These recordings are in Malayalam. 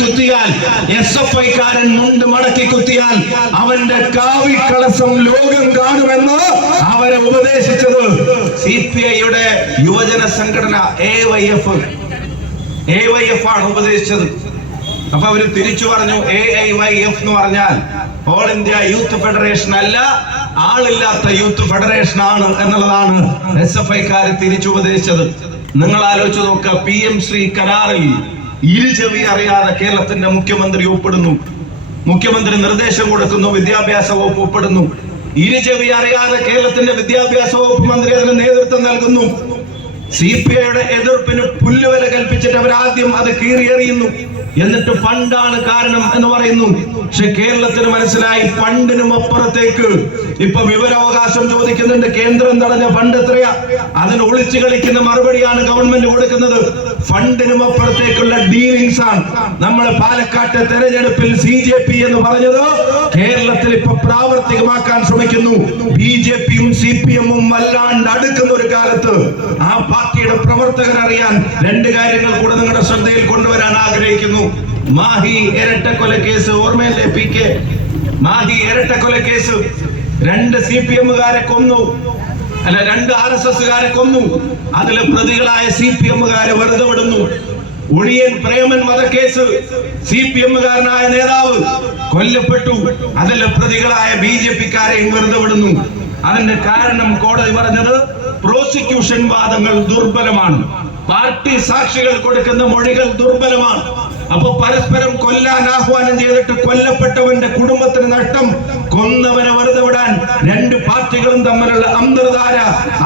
കുത്തിയാൽ, SFI കാരൻ മുണ്ട് മടക്കി കുത്തിയാൽ അവന്റെ കാവിക്കളസം ലോകം കാണുമെന്ന് അവരെ ഉപദേശിച്ചത് CPIയുടെ യുവജന സംഘടന AYF ആണ് ഉപദേശിച്ചത്. അപ്പൊ അവര് തിരിച്ചു പറഞ്ഞു AIYF എന്ന് പറഞ്ഞാൽ ഓൾ ഇന്ത്യ യൂത്ത് ഫെഡറേഷൻ അല്ല, ആളില്ലാത്ത യൂത്ത് ഫെഡറേഷൻ ആണ് എന്നുള്ളതാണ് SFI കാര് തിരിച്ചു ഉപദേശിച്ചത്. നിങ്ങൾ ആലോചിച്ച് നോക്കുക, PM ശ്രീ കരാറിൽ ഇരുചെവി അറിയാതെ കേരളത്തിന്റെ മുഖ്യമന്ത്രി ഒപ്പിടുന്നു, മുഖ്യമന്ത്രി നിർദ്ദേശം കൊടുക്കുന്നു, വിദ്യാഭ്യാസ വകുപ്പ് ഒപ്പിടുന്നു. ഇരുചെവി അറിയാതെ കേരളത്തിന്റെ വിദ്യാഭ്യാസ വകുപ്പ് മന്ത്രി അതിന് നേതൃത്വം നൽകുന്നു. CPIയുടെ എതിർപ്പിന് പുല്ലുവില കൽപ്പിച്ചിട്ട് അവരാദ്യം അത് കീറിയെറിയുന്നു. എന്നിട്ട് ഫണ്ടാണ് കാരണം എന്ന് പറയുന്നു. പക്ഷെ കേരളത്തിന് മനസ്സിലായി ഫണ്ടിനും അപ്പുറത്തേക്ക് ഇപ്പൊ വിവരാവകാശം ചോദിക്കുന്നുണ്ട്. കേന്ദ്രം തടഞ്ഞ ഫണ്ട് എത്രയാ? അതിന് ഒളിച്ചു കളിക്കുന്ന മറുപടിയാണ് ഗവൺമെന്റ് കൊടുക്കുന്നത്. ഫണ്ടിനും അപ്പുറത്തേക്കുള്ള ഡീലിങ്സ് ആണ്. നമ്മൾ പാലക്കാട്ടെ തെരഞ്ഞെടുപ്പിൽ CJP എന്ന് പറഞ്ഞത് കേരളത്തിൽ ഇപ്പൊ പ്രാവർത്തികമാക്കാൻ ശ്രമിക്കുന്നു. BJPയും CPMഉം വല്ലാണ്ട് അടുക്കുന്ന ഒരു കാലത്ത് ആ പാർട്ടിയുടെ പ്രവർത്തകർ അറിയാൻ രണ്ട് കാര്യങ്ങൾ കൂടെ നിങ്ങളുടെ ശ്രദ്ധയിൽ കൊണ്ടുവരാൻ ആഗ്രഹിക്കുന്നു. മാഹി ഇരട്ടക്കൊലക്കേസ് ഓർമ്മയല്ലേ? PK മാഹി ഇരട്ടക്കൊലക്കേസ്, 2 CPMകാരെ കൊന്നു, അല്ല 2 RSSകാരെ കൊന്നു. അതിലെ പ്രതികളായ CPMകാരെ വെറുതെ വിടുന്നു. ഒഴിയൻ പ്രേമൻ വധക്കേസ്, CPMകാരനായ നേതാവ് കൊല്ലപ്പെട്ടു. അതിലെ പ്രതികളായ BJPക്കാരെയും വെറുതെ വിടുന്നു. അതിന്റെ കാരണം കോടതി പറഞ്ഞത് പ്രോസിക്യൂഷൻ വാദങ്ങൾ ദുർബലമാണ്, പാർട്ടി സാക്ഷികൾ കൊടുക്കുന്ന മൊഴികൾ ദുർബലമാണ്. അപ്പൊ പരസ്പരം കൊല്ലാൻ ആഹ്വാനം ചെയ്തിട്ട് കൊല്ലപ്പെട്ടവന്റെ കുടുംബത്തിന് നഷ്ടം, കൊന്നവനെ വെറുതെ വിടാൻ 2 പാർട്ടികളും തമ്മിലുള്ള അന്തർധാര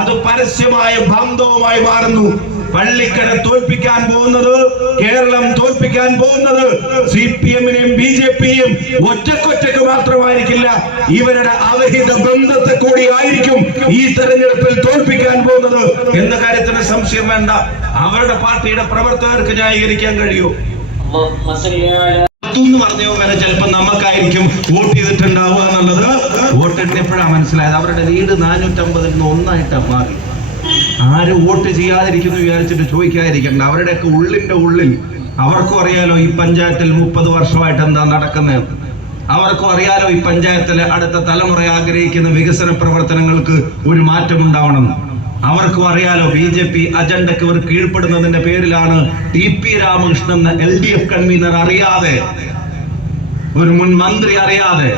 അത് പരസ്യമായ ബാന്ധവമായി മാറുന്നു. പള്ളിക്കര തോൽപ്പിക്കാൻ പോകുന്നത്, കേരളം തോൽപ്പിക്കാൻ പോകുന്നത് CPMനെയും BJPയും ഒറ്റക്കൊറ്റക്ക് മാത്രമായിരിക്കില്ല, ഇവരുടെ അവഹിത ബന്ധത്തെ കൂടി ആയിരിക്കും ഈ തെരഞ്ഞെടുപ്പിൽ തോൽപ്പിക്കാൻ പോകുന്നത് എന്ന കാര്യത്തിന് സംശയം വേണ്ട. അവരുടെ പാർട്ടിയുടെ പ്രവർത്തകർക്ക് ന്യായീകരിക്കാൻ കഴിയൂ. പറഞ്ഞോ വരെ ചിലപ്പോ നമുക്കായിരിക്കും വോട്ട് ചെയ്തിട്ടുണ്ടാവുക എന്നുള്ളത് വോട്ടെടുത്തപ്പോഴാണ് മനസ്സിലായത്. അവരുടെ ലീഡ് 450-ൽ നിന്ന് 1 മാറി. ആര് വോട്ട് ചെയ്യാതിരിക്കുന്നു വിചാരിച്ചിട്ട് ചോദിക്കാതിരിക്കണ്ട. അവരുടെയൊക്കെ ഉള്ളിന്റെ ഉള്ളിൽ അവർക്കും അറിയാലോ ഈ പഞ്ചായത്തിൽ 30 വർഷമായിട്ട് എന്താ നടക്കുന്നത്. അവർക്കും അറിയാലോ ഈ പഞ്ചായത്തിലെ അടുത്ത തലമുറ ആഗ്രഹിക്കുന്ന വികസന പ്രവർത്തനങ്ങൾക്ക് ഒരു മാറ്റം ഉണ്ടാവണം. അവർക്കും അറിയാലോ BJP അജണ്ടക്ക് ഇവർ കീഴ്പ്പെടുന്നതിന്റെ പേരിലാണ് TP രാമകൃഷ്ണൻ എന്ന LDF കൺവീനർ അറിയാതെ, ഒരു മുൻ മന്ത്രി അറിയാതെ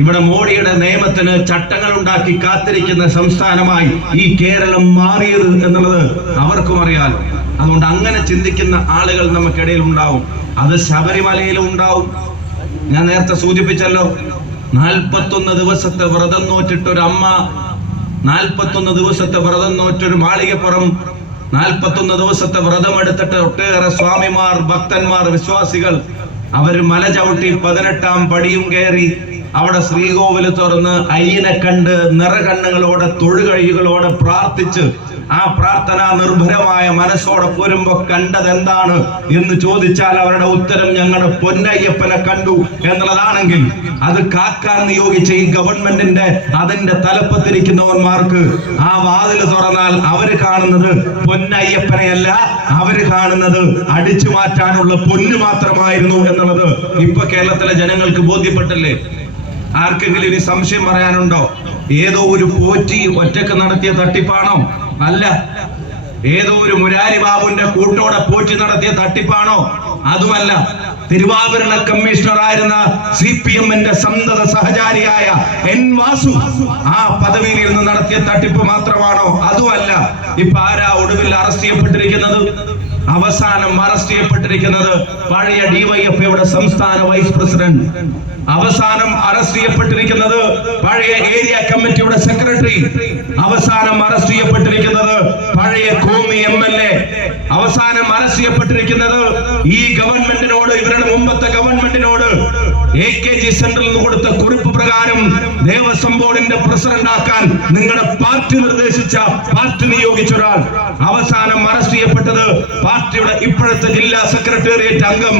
ഇവിടെ മോഡിയുടെ നിയമത്തിന് ചട്ടങ്ങൾ ഉണ്ടാക്കി കാത്തിരിക്കുന്ന സംസ്ഥാനമായി ഈ കേരളം മാറിയത് എന്നുള്ളത് അവർക്കും അറിയാലോ. അതുകൊണ്ട് അങ്ങനെ ചിന്തിക്കുന്ന ആളുകൾ നമുക്കിടയിൽ ഉണ്ടാവും. അത് ശബരിമലയിലും ഉണ്ടാവും. ഞാൻ നേരത്തെ സൂചിപ്പിച്ചല്ലോ, 41 ദിവസത്തെ വ്രതം നോറ്റിട്ടൊരു അമ്മ, 41 ദിവസത്തെ വ്രതം നോറ്റൊരു മാളികപ്പുറം, 41 ദിവസത്തെ വ്രതം എടുത്തിട്ട് ഒട്ടേറെ സ്വാമിമാർ, ഭക്തന്മാർ, വിശ്വാസികൾ അവര് മല ചവിട്ടി 18ാം പടിയും കയറി അവിടെ ശ്രീകോവില് തുറന്ന് അയ്യനെ കണ്ട് നിറകണ്ണുകളോടെ തൊഴുകഴികളോടെ പ്രാർത്ഥിച്ച് ആ പ്രാർത്ഥന നിർഭരമായ മനസ്സോടെ പോരുമ്പോ കണ്ടത് എന്താണ് എന്ന് ചോദിച്ചാൽ അവരുടെ ഉത്തരം ഞങ്ങളുടെ പൊന്നയ്യപ്പനെ കണ്ടു എന്നുള്ളതാണെങ്കിൽ, അത് കാക്കാൻ നിയോഗിച്ച ഈ ഗവൺമെന്റിന്റെ അതിന്റെ തലപ്പത്തിരിക്കുന്നവന്മാർക്ക് ആ വാതിൽ തുറന്നാൽ അവര് കാണുന്നത് പൊന്നയ്യപ്പനെയല്ല, അവര് കാണുന്നത് അടിച്ചു മാറ്റാനുള്ള പൊന്നു മാത്രമായിരുന്നു എന്നുള്ളത് ഇപ്പൊ കേരളത്തിലെ ജനങ്ങൾക്ക് ബോധ്യപ്പെട്ടില്ലേ? ആർക്കെങ്കിലും ഇനി സംശയം പറയാനുണ്ടോ? ഏതോ ഒരു പോറ്റി ഒറ്റക്ക് നടത്തിയ തട്ടിപ്പാണോ? അല്ല. ഏതോ ഒരു മുരാരി ബാബുവിന്റെ കൂട്ടോടെ പോറ്റി നടത്തിയ തട്ടിപ്പാണോ? അതുമല്ല. തിരുവാഭരണ കമ്മീഷണറായിരുന്ന CPMന്റെ സന്തത സഹചാരിയായ N വാസു ആ പദവിയിൽ ഇരുന്ന് നടത്തിയ തട്ടിപ്പ് മാത്രമാണോ? അതുമല്ല. ഇപ്പൊ ആരാ ഒടുവിൽ അറസ്റ്റ് ചെയ്യപ്പെട്ടിരിക്കുന്നത്? അവസാനം അറസ്റ്റ് ചെയ്യപ്പെട്ടിരിക്കുന്നത് പഴയ DYFയുടെ സംസ്ഥാന വൈസ് പ്രസിഡന്റ്. അവസാനം അറസ്റ്റ് ചെയ്യപ്പെട്ടിരിക്കുന്നത് പഴയ ഏരിയ കമ്മിറ്റിയുടെ സെക്രട്ടറി. അവസാനം അറസ്റ്റ് ചെയ്യപ്പെട്ടിരിക്കുന്നത് പഴയ കോമി MLA. അവസാനം അറസ്റ്റ് ചെയ്യപ്പെട്ടിരിക്കുന്നത് ഈ ഗവൺമെന്റിനോട്, ഇവരുടെ മുമ്പത്തെ ഗവൺമെന്റിനോട് AKG സെന്ററിൽ നിന്ന് കൊടുത്ത കുറിപ്പ് പ്രകാരം ദേവസ്വം ബോർഡിന്റെ പ്രസിഡന്റ് ആക്കാൻ നിങ്ങളുടെ പാർട്ടി നിർദ്ദേശിച്ച, പാർട്ടി നിയോഗിച്ച ഒരാൾ. അവസാനം അറസ്റ്റ് ചെയ്യപ്പെട്ടത് പാർട്ടിയുടെ ഇപ്പോഴത്തെ ജില്ലാ സെക്രട്ടേറിയറ്റ് അംഗം,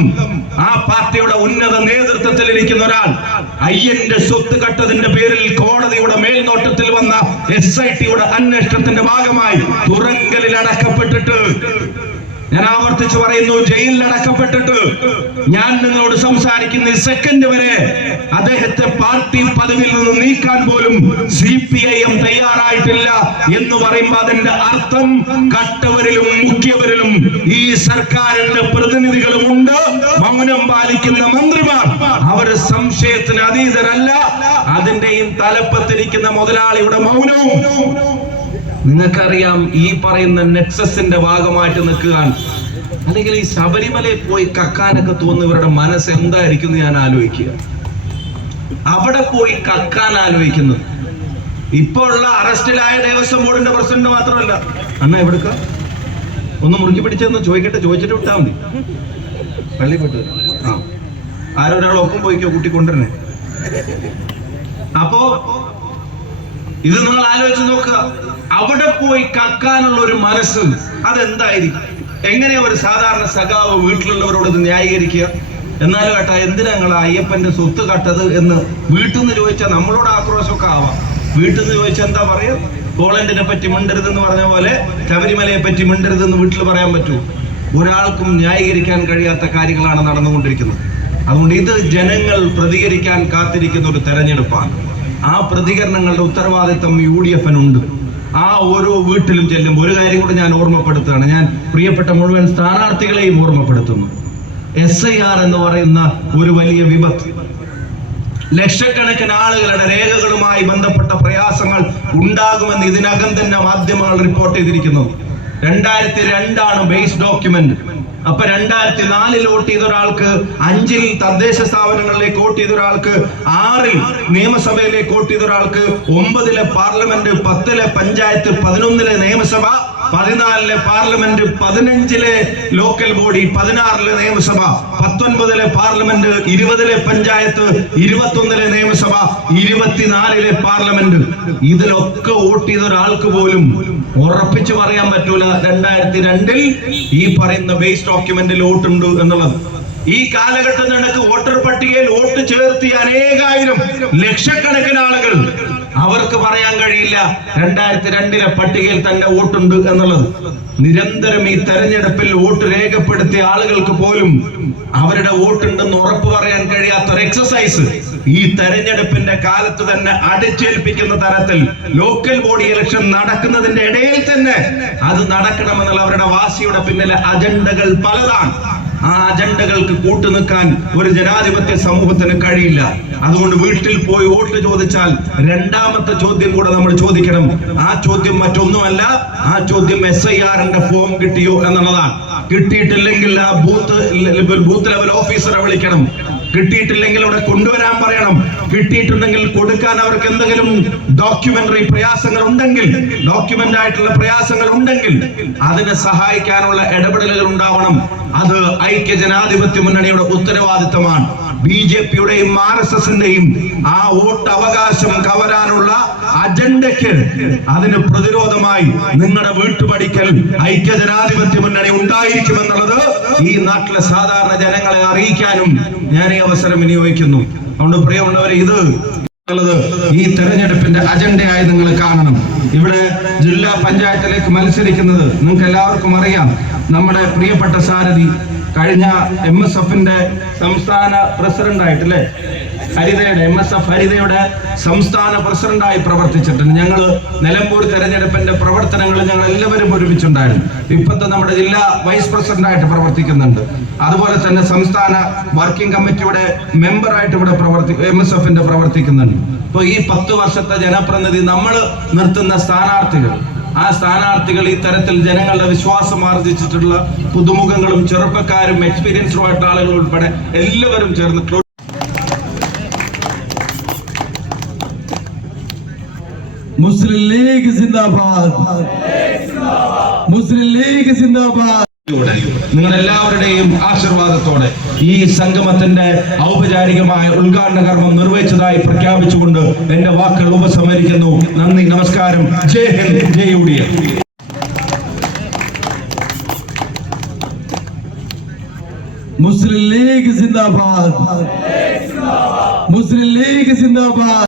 ആ പാർട്ടിയുടെ ഉന്നത നേതൃത്വത്തിൽ ഇരിക്കുന്ന ഒരാൾ. അയ്യന്റെ സ്വത്ത് കട്ടതിന്റെ പേരിൽ കോടതിയുടെ മേൽനോട്ടത്തിൽ വന്ന SITയുടെ അന്വേഷണത്തിന്റെ ഭാഗമായി തുറങ്കലിൽ അടക്കപ്പെട്ടിട്ട് ഞാൻ ആവർത്തിച്ച് പറയുന്നു, ജയിലിൽ അടക്കപ്പെട്ടിട്ട് ഞാൻ നിങ്ങളോട് സംസാരിക്കുന്ന ഈ സെക്കൻഡ് വരെ അദ്ദേഹത്തെ പാർട്ടി പദവിയിൽ നിന്ന് നീക്കാൻ പോലും CPIM തയ്യാറായിട്ടില്ല എന്ന് പറയുമ്പോൾ അതിന്റെ അർത്ഥം കട്ടവരിലും മുഖ്യവരിലും ഈ സർക്കാരിന്റെ പ്രതിനിധികളും ഉണ്ട്. മൗനം പാലിക്കുന്ന മന്ത്രിമാർ അവർ സംശയത്തിന് അതീതരല്ല. അതിന്റെയും തലപ്പത്തിരിക്കുന്ന മുതലാളിയുടെ മൗനവും നിങ്ങൾക്കറിയാം. ഈ പറയുന്ന നെക്സസിന്റെ ഭാഗമായിട്ട് നിൽക്കുകയാണ്. അല്ലെങ്കിൽ ഈ ശബരിമലയിൽ പോയി കക്കാനൊക്കെ തോന്നുന്ന ഇവരുടെ മനസ്സ് എന്തായിരിക്കും ഞാൻ ആലോചിക്കുക. അവിടെ പോയി കക്കാൻ ആലോചിക്കുന്നത്. ഇപ്പൊ ഉള്ള അറസ്റ്റിലായ ദേവസ്വം ബോർഡിന്റെ പ്രസിഡന്റ് മാത്രമല്ല. അണ്ണ എവിടുക്ക ഒന്ന് മുറുക്കി പിടിച്ചെന്ന് ചോദിച്ചിട്ട് വിട്ടാ മതി. പള്ളിപ്പെട്ട് ആരൊരാൾ ഒപ്പം പോയിക്കോ കൂട്ടിക്കൊണ്ടിരുന്നേ. അപ്പോ ഇത് നിങ്ങൾ ആലോചിച്ച് നോക്കുക. അവിടെ പോയി കക്കാനുള്ള ഒരു മനസ്സ് അതെന്തായിരിക്കും? എങ്ങനെയാ ഒരു സാധാരണ സഖാവ് വീട്ടിലുള്ളവരോട് ഇത് ന്യായീകരിക്കുക? എന്നാലും കേട്ടാ, എന്തിനാ നിങ്ങൾ അയ്യപ്പന്റെ സ്വത്ത് കട്ടത് എന്ന് വീട്ടിൽ നിന്ന് ചോദിച്ചാൽ നമ്മളോട് ആക്രോശമൊക്കെ ആവാം. വീട്ടിൽ നിന്ന് ചോദിച്ചാൽ എന്താ പറയുക? പോളണ്ടിനെ പറ്റി മിണ്ടരുതെന്ന് പറഞ്ഞ പോലെ ശബരിമലയെ പറ്റി മിണ്ടരുതെന്ന് വീട്ടിൽ പറയാൻ പറ്റൂ? ഒരാൾക്കും ന്യായീകരിക്കാൻ കഴിയാത്ത കാര്യങ്ങളാണ് നടന്നുകൊണ്ടിരിക്കുന്നത്. അതുകൊണ്ട് ഇത് ജനങ്ങൾ പ്രതികരിക്കാൻ കാത്തിരിക്കുന്ന ഒരു തെരഞ്ഞെടുപ്പാണ്. ആ പ്രതികരണങ്ങളുടെ ഉത്തരവാദിത്വം UDF-നുണ്ട്. ആ ഓരോ വീട്ടിലും ചെല്ലുമ്പോൾ ഒരു കാര്യം കൂടെ ഞാൻ ഓർമ്മപ്പെടുത്തുകയാണ്. ഞാൻ പ്രിയപ്പെട്ട മുഴുവൻ സ്ഥാനാർത്ഥികളെയും ഓർമ്മപ്പെടുത്തുന്നു. SIR എന്ന് പറയുന്ന ഒരു വലിയ വിപത്ത്. ലക്ഷക്കണക്കിന് ആളുകളുടെ രേഖകളുമായി ബന്ധപ്പെട്ട പ്രയാസങ്ങൾ ഉണ്ടാകുമെന്ന് ഇതിനകം തന്നെ മാധ്യമങ്ങൾ റിപ്പോർട്ട് ചെയ്തിരിക്കുന്നു. 2002 ബേസ് ഡോക്യുമെന്റ്. അപ്പൊ 2004 വോട്ട് ചെയ്ത ഒരാൾക്ക് 5 തദ്ദേശ സ്ഥാപനങ്ങളിലേക്ക് വോട്ട് ചെയ്ത ഒരാൾക്ക് 6 നിയമസഭയിലേക്ക് വോട്ട് ചെയ്ത ഒരാൾക്ക് 9 പാർലമെന്റ്, 10 പഞ്ചായത്ത്, 11 നിയമസഭ, 14 പാർലമെന്റ്, 15 ലോക്കൽ ബോഡി, 16 നിയമസഭ, 19 പാർലമെന്റ്, 20 പഞ്ചായത്ത്, 21 നിയമസഭ, 24 പാർലമെന്റ്. ഇതിലൊക്കെ വോട്ട് ചെയ്ത ഒരാൾക്ക് പോലും ഉറപ്പിച്ചു പറയാൻ പറ്റൂല 2002 ഈ പറയുന്ന ബേസ് ഡോക്യുമെന്റിൽ വോട്ടുണ്ട് എന്നുള്ളത്. ഈ കാലഘട്ടത്തിനിടക്ക് വോട്ടർ പട്ടികയിൽ വോട്ട് ചേർത്തിയ അനേകായിരം ലക്ഷക്കണക്കിന് ആളുകൾ അവർക്ക് പറയാൻ കഴിയില്ല 2002 പട്ടികയിൽ തന്നെ വോട്ടുണ്ട് എന്നുള്ളത്. നിരന്തരം ഈ തെരഞ്ഞെടുപ്പിൽ വോട്ട് രേഖപ്പെടുത്തിയ ആളുകൾക്ക് പോലും അവരുടെ വോട്ടുണ്ടെന്ന് ഉറപ്പ് പറയാൻ കഴിയാത്ത ഒരു എക്സസൈസ് ഈ തെരഞ്ഞെടുപ്പിന്റെ കാലത്ത് തന്നെ അടിച്ചേൽപ്പിക്കുന്ന തരത്തിൽ ലോക്കൽ ബോഡി ഇലക്ഷൻ നടക്കുന്നതിന്റെ ഇടയിൽ തന്നെ അത് നടക്കണമെന്നുള്ള അവരുടെ വാശിയുടെ പിന്നിലെ അജണ്ടകൾ പലതാണ്. ആ അജണ്ടകൾക്ക് കൂട്ടുനിൽക്കാൻ ഒരു ജനാധിപത്യ സമൂഹത്തിന് കഴിയില്ല. അതുകൊണ്ട് വീട്ടിൽ പോയി വോട്ട് ചോദിച്ചാൽ രണ്ടാമത്തെ ചോദ്യം കൂടെ നമ്മൾ ചോദിക്കണം. ആ ചോദ്യം മറ്റൊന്നുമല്ല, ആ ചോദ്യം SIR-ന്റെ ഫോം കിട്ടിയോ എന്നുള്ളതാണ്. കിട്ടിയിട്ടില്ലെങ്കിൽ ആ ബൂത്ത് ലെവൽ ഓഫീസറെ വിളിക്കണം. കിട്ടിയിട്ടില്ലെങ്കിൽ അവിടെ കൊണ്ടുവരാൻ പറയണം. കിട്ടിയിട്ടുണ്ടെങ്കിൽ കൊടുക്കാൻ അവർക്ക് എന്തെങ്കിലും ഡോക്യുമെന്ററി പ്രയാസങ്ങൾ ഉണ്ടെങ്കിൽ, ഡോക്യുമെന്റ് ആയിട്ടുള്ള പ്രയാസങ്ങൾ ഉണ്ടെങ്കിൽ അതിനെ സഹായിക്കാനുള്ള ഇടപെടലുകൾ ഉണ്ടാവണം. അത് ഐക്യ ജനാധിപത്യ മുന്നണിയുടെ ഉത്തരവാദിത്തമാണ്. BJP-യുടെയും RSS-ന്റെയും ആ വോട്ട് അവകാശം കവരാനുള്ള അജണ്ടയ്ക്ക് അതിന് പ്രതിരോധമായി നിങ്ങളുടെ വീട്ടുപടിക്കൽ ഐക്യ ജനാധിപത്യ മുന്നണി ഉണ്ടായിരിക്കുമെന്നുള്ളത് ഈ നാട്ടിലെ സാധാരണ ജനങ്ങളെ അറിയിക്കാനും ഞാൻ ഈ അവസരം വിനിയോഗിക്കുന്നു. അതുകൊണ്ട് പ്രിയമുള്ളവരെ, ഇത് ഈ തെരഞ്ഞെടുപ്പിന്റെ അജണ്ടയായി നിങ്ങൾ കാണണം. ഇവിടെ ജില്ലാ പഞ്ചായത്തിലേക്ക് മത്സരിക്കുന്നത് നിങ്ങൾക്ക് എല്ലാവർക്കും അറിയാം. നമ്മുടെ പ്രിയപ്പെട്ട സാരഥി കഴിഞ്ഞ MSF-ന്റെ സംസ്ഥാന പ്രസിഡന്റ് ആയിട്ടല്ലേ, ഹരിതയുടെ MSF ഹരിതയുടെ സംസ്ഥാന പ്രസിഡന്റായി പ്രവർത്തിച്ചിട്ടുണ്ട്. ഞങ്ങൾ നിലമ്പൂർ തെരഞ്ഞെടുപ്പിന്റെ പ്രവർത്തനങ്ങൾ ഞങ്ങൾ എല്ലാവരും ഒരുമിച്ചുണ്ടായിരുന്നു. ഇപ്പോഴത്തെ നമ്മുടെ ജില്ലാ വൈസ് പ്രസിഡന്റായിട്ട് പ്രവർത്തിക്കുന്നുണ്ട്. അതുപോലെ തന്നെ സംസ്ഥാന വർക്കിംഗ് കമ്മിറ്റിയുടെ മെമ്പറായിട്ട് ഇവിടെ MSF-ന്റെ പ്രവർത്തിക്കുന്നുണ്ട്. ഇപ്പൊ ഈ 10 വർഷത്തെ ജനപ്രതിനിധി നമ്മൾ നിർത്തുന്ന സ്ഥാനാർത്ഥികൾ, ആ സ്ഥാനാർത്ഥികൾ ഈ തരത്തിൽ ജനങ്ങളുടെ വിശ്വാസം ആർജിച്ചിട്ടുള്ള പുതുമുഖങ്ങളും ചെറുപ്പക്കാരും എക്സ്പീരിയൻസ്ഡ് ആയിട്ടുള്ള ആളുകൾ ഉൾപ്പെടെ എല്ലാവരും ചേർന്നിട്ടുള്ള മുസ്ലിം ലീഗ് സിന്ദാബാദ്, മുസ്ലിം ലീഗ് സിന്ദാബാദ്. നിങ്ങൾ എല്ലാവരുടെയും ആശീർവാദത്തോടെ ഈ സംഗമത്തിന്റെ ഔപചാരികമായ ഉദ്ഘാടന കർമ്മം നിർവഹിച്ചതായി പ്രഖ്യാപിച്ചുകൊണ്ട് എന്റെ വാക്കുകൾ ഉപസംഹരിക്കുന്നു. നന്ദി, നമസ്കാരം. ജയ് ഹിന്ദ്, ജയ് UDF. മുസ്ലിം ലീഗ് സിന്ദാബാദ്, മുസ്ലിം ലീഗ് സിന്ദാബാദ്.